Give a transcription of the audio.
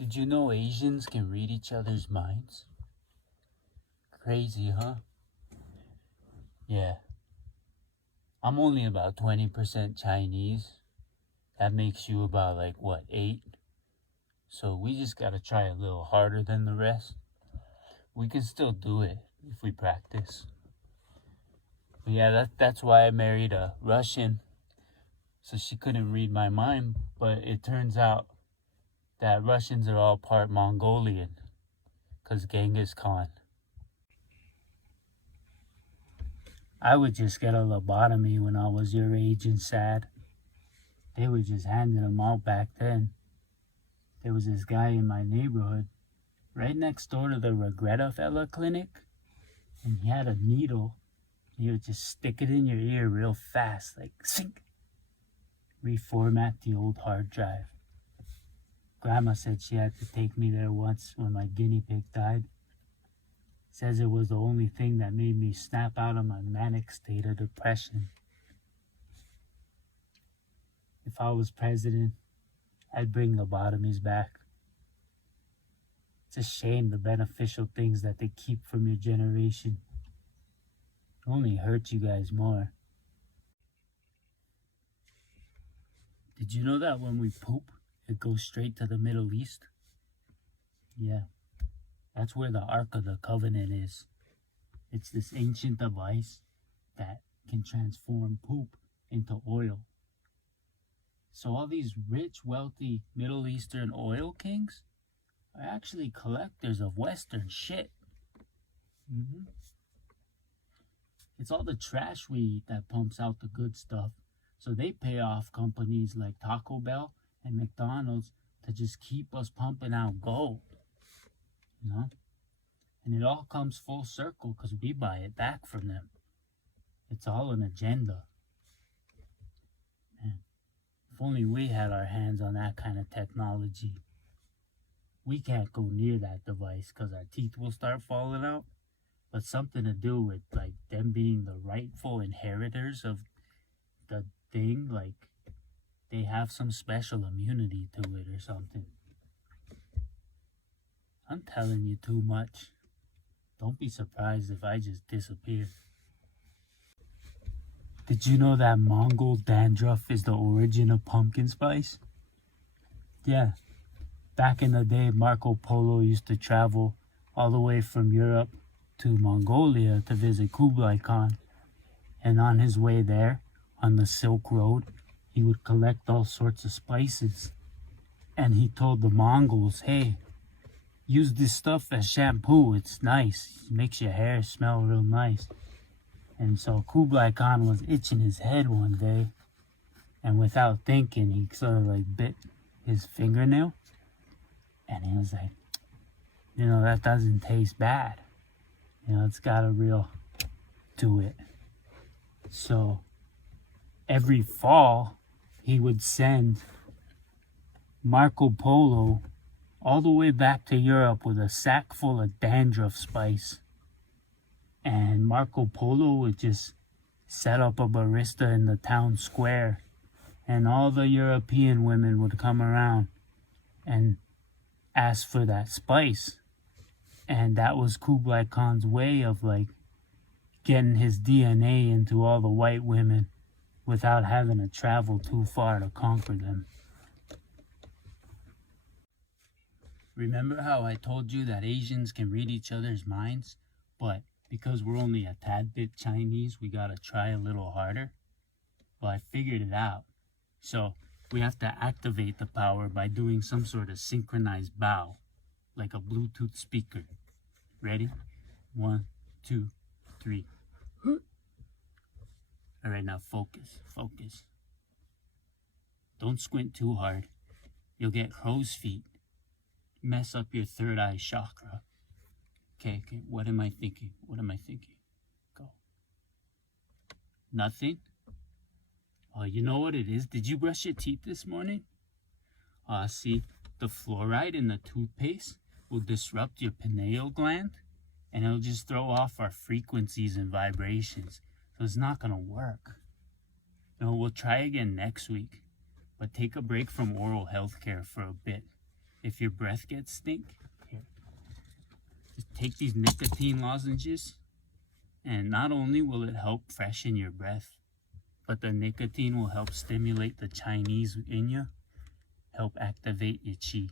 Did you know Asians can read each other's minds? Crazy, huh? Yeah. I'm only about 20% Chinese. That makes you about, 8? So we just gotta try a little harder than the rest. We can still do it if we practice. But yeah, that's why I married a Russian. So she couldn't read my mind. But it turns out that Russians are all part Mongolian. Because Genghis Khan. I would just get a lobotomy when I was your age and sad. They were just handing them out back then. There was this guy in my neighborhood, right next door to the Regretta fella clinic, and he had a needle. He would just stick it in your ear real fast, like sink. Reformat the old hard drive. Grandma said she had to take me there once when my guinea pig died. Says it was the only thing that made me snap out of my manic state of depression. If I was president, I'd bring lobotomies back. It's a shame the beneficial things that they keep from your generation only hurt you guys more. Did you know that when we poop, it goes straight to the Middle East? Yeah. That's where the Ark of the Covenant is. It's this ancient device that can transform poop into oil. So all these rich, wealthy Middle Eastern oil kings are actually collectors of Western shit. It's all the trash we eat that pumps out the good stuff. So they pay off companies like Taco Bell and McDonald's to just keep us pumping out gold. You know? And it all comes full circle because we buy it back from them. It's all an agenda. Man, if only we had our hands on that kind of technology. We can't go near that device because our teeth will start falling out. But something to do with them being the rightful inheritors of the thing, they have some special immunity to it or something. I'm telling you too much. Don't be surprised if I just disappear. Did you know that Mongol dandruff is the origin of pumpkin spice? Yeah. Back in the day, Marco Polo used to travel all the way from Europe to Mongolia to visit Kublai Khan. And on his way there, on the Silk Road, he would collect all sorts of spices. And he told the Mongols, hey, use this stuff as shampoo. It's nice. It makes your hair smell real nice. And so Kublai Khan was itching his head one day. And without thinking, he sort of bit his fingernail. And he was like, that doesn't taste bad. It's got a real to it. So every fall, he would send Marco Polo all the way back to Europe with a sack full of dandruff spice. And Marco Polo would just set up a barista in the town square. And all the European women would come around and ask for that spice. And that was Kublai Khan's way of getting his DNA into all the white women without having to travel too far to conquer them. Remember how I told you that Asians can read each other's minds, but because we're only a tad bit Chinese, we gotta try a little harder? Well, I figured it out. So we have to activate the power by doing some sort of synchronized bow, like a Bluetooth speaker. Ready? 1, 2, 3. All right, now focus. Don't squint too hard. You'll get crow's feet. Mess up your third eye chakra. Okay, what am I thinking? Go. Nothing? Oh, you know what it is? Did you brush your teeth this morning? See, the fluoride in the toothpaste will disrupt your pineal gland, and it'll just throw off our frequencies and vibrations. So it's not gonna work. We'll try again next week, but take a break from oral health care for a bit. if your breath gets stink. Here. Just take these nicotine lozenges, and not only will it help freshen your breath, but the nicotine will help stimulate the Chinese in you, help activate your qi.